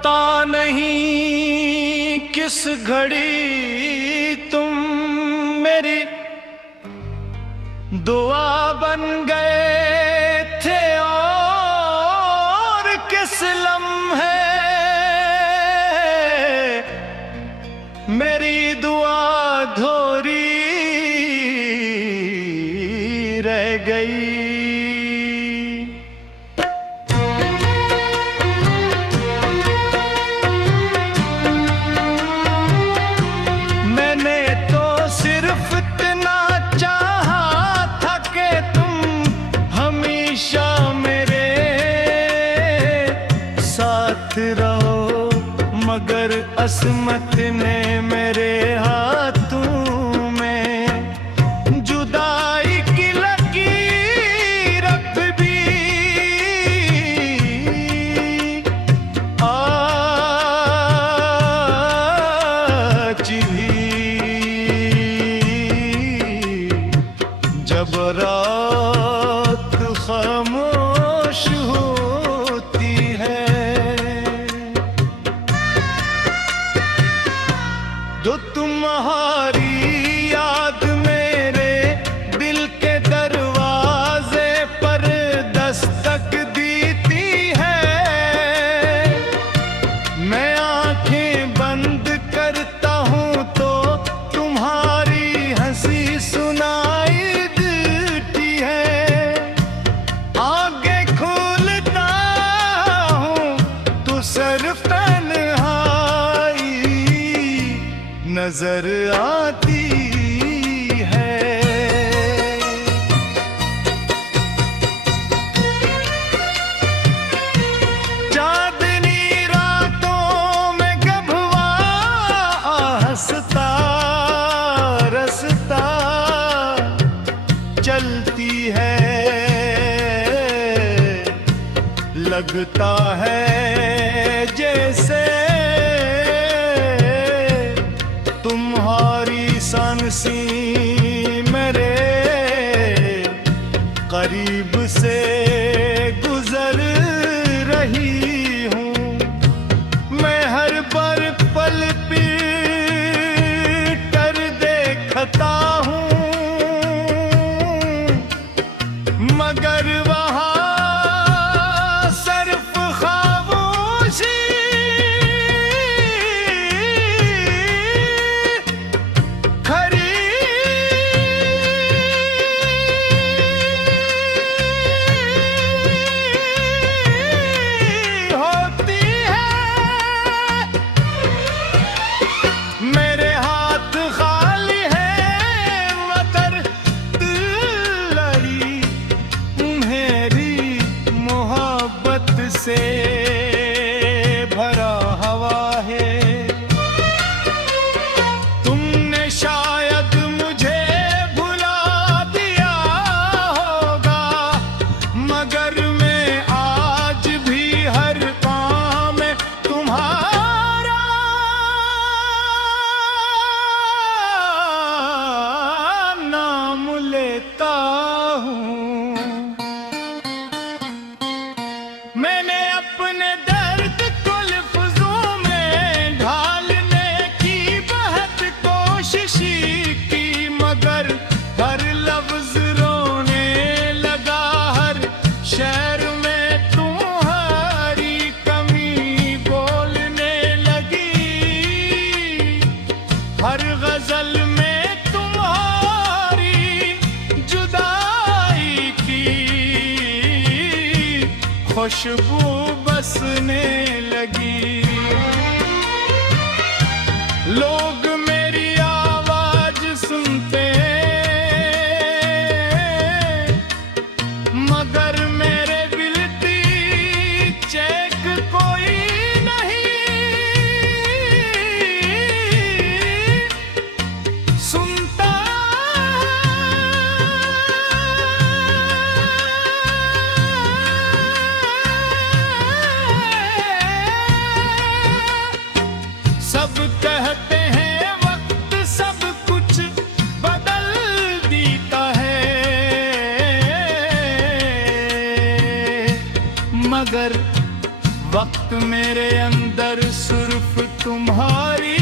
पता नहीं किस घड़ी तुम मेरी दुआ बन गए थे और किस लम्हे मेरी दुआ अधूरी रह गई। मैंने तो सिर्फ इतना चाहा था कि तुम हमेशा मेरे साथ रहो, मगर अस्मत ने मेरे हाथों में जुदाई की लकीर रख दी। आज भी जब रात खामोश होती है जो तुम्हारी याद मेरे दिल के दरवाजे पर दस्तक देती है। मैं आंखें बंद करता हूं तो तुम्हारी हंसी सुनाई देती है। आगे खोलता हूं तो सिर्फ तन्हाई नजर आती है। चांदनी रातों में गभवा हंसता रसता चलती है। लगता है जैसे तुम्हारी सांसें मेरे करीब से गुजर रही हूँ। मैं हर पल पीट कर देखता हूँ, मगर वहाँ सिर्फ खामोशी से भरा हवा है। तुमने शायद मुझे भुला दिया होगा, मगर मैं आज भी हर काम में तुम्हारा नाम लेता हूँ। मैंने अपने दर्द को लफ्ज़ों में ढालने की बहुत कोशिश की, मगर हर लफ्ज़ रोने लगा। हर शेर में तुम्हारी कमी बोलने लगी, हर गज़ल में तुम्हारी जुदाई की खुशबू बसने लगी। लोग मेरी आवाज सुनते मगर मेरे बिलती चैक कोई नहीं सुनता। सब कहते हैं वक्त सब कुछ बदल देता है, मगर वक्त मेरे अंदर सिर्फ तुम्हारी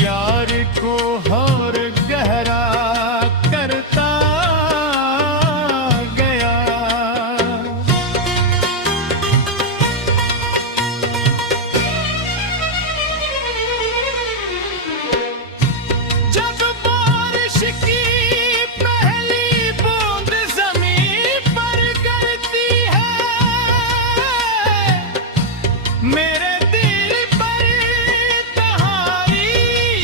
यार को और गहरा करता गया। जब बारिश की पहली बूंद जमीन पर गिरती है, मेरे दिल पर तुम्हारी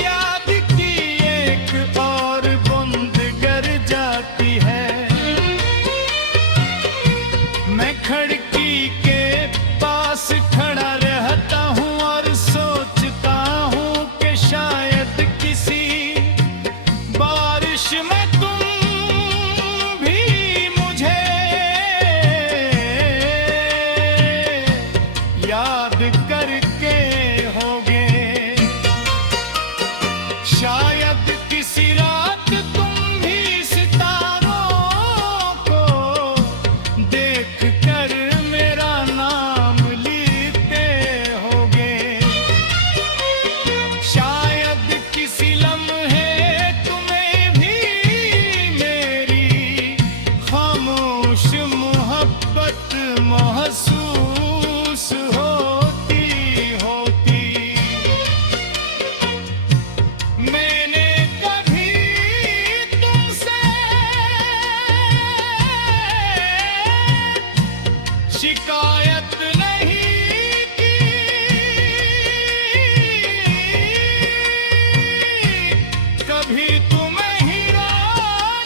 याद की एक और बूंद गिर जाती है। मैं खिड़की के पास खड़ा रहता हूँ और सोचता हूँ कि शायद किसी बारिश में तुम भी मुझे याद करके होगे। शायद किसी रात तुम भी सितारों को देख कर मेरा नाम लेते होगे। शायद किसी लम्हे तुम्हें भी मेरी खामोश मोहब्बत महसूस होती होती। मैंने कभी तुमसे शिकायत नहीं की, कभी तुम्हें हीरा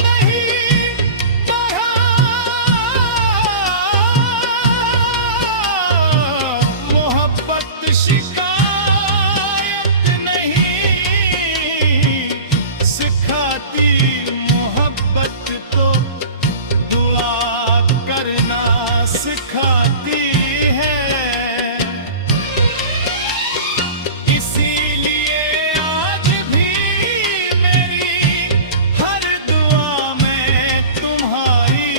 नहीं बढ़ा। मोहब्बत शिकायत नहीं सिखाती, मोहब्बत तो दुआ करना सिखाती है। इसीलिए आज भी मेरी हर दुआ में तुम्हारी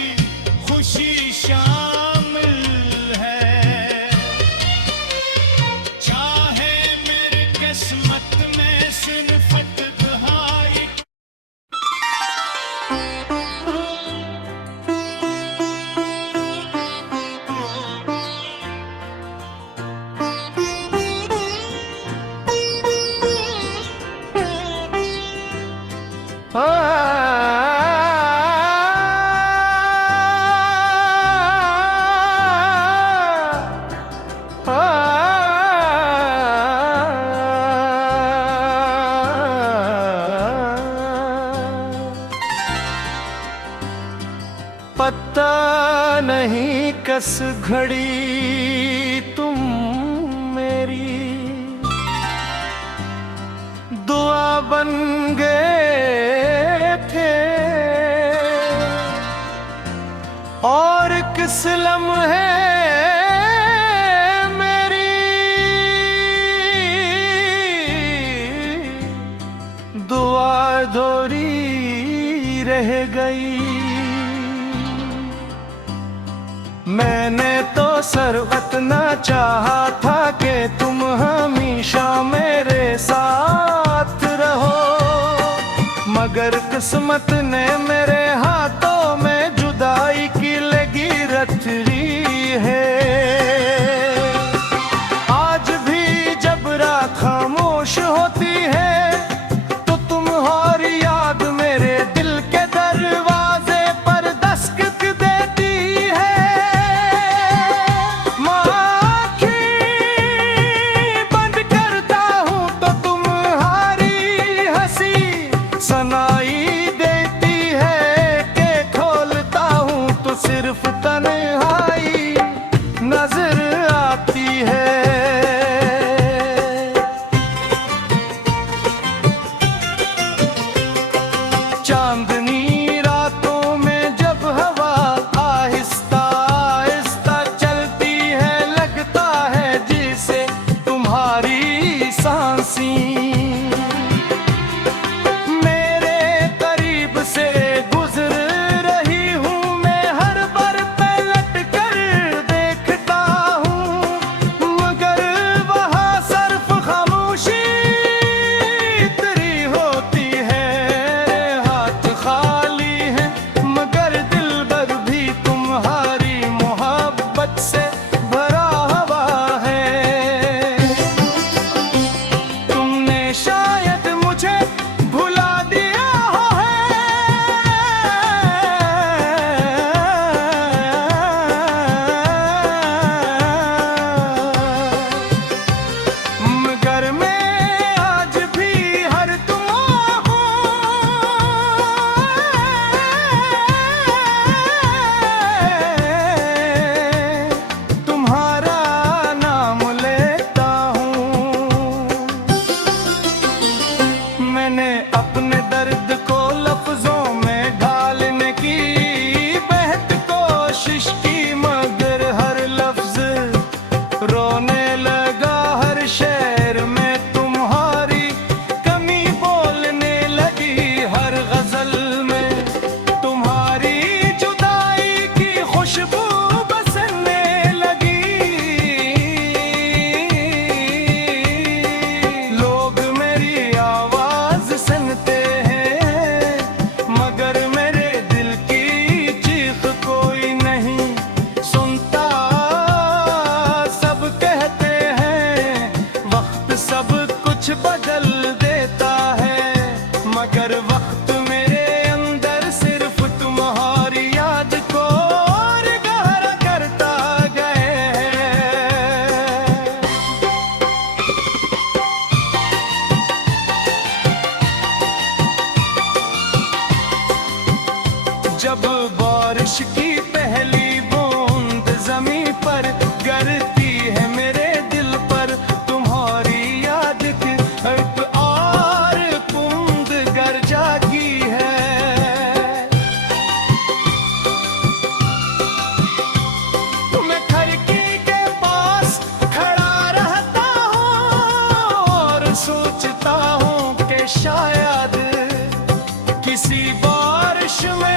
खुशी शामिल है। चाहे मेरे किस्मत में सिर्फ तन्हाई पता नहीं कस घड़ी तुम मेरी दुआ बन गए थे, और किस लम्हे मेरी दुआ अधूरी रह गई। मैंने तो सरवत ना चाहा था कि तुम हमेशा मेरे साथ रहो, मगर किस्मत ने मेरे हाथों में जुदाई की लगी रचरी है। आज भी जब रात खामोश होती है तो तुम्हारी याद मेरे दिल के दरवाजे पर दस्तक देती है। सनाई देती है कि खोलता हूँ तो सिर्फ तन्हाई नजर आती है। चांदनी रातों में जब हवा आहिस्ता आहिस्ता चलती है, लगता है जिसे तुम्हारी सांसी से गुजर रही हूँ मैं, हर बार पे लटक जब बारिश की पहली बूंद जमी पर गिरती है मेरे दिल पर, तुम्हारी याद की एक और बूंद गर जागी है। मैं खिड़की के पास खड़ा रहता हूँ और सोचता हूँ कि शायद किसी बारिश में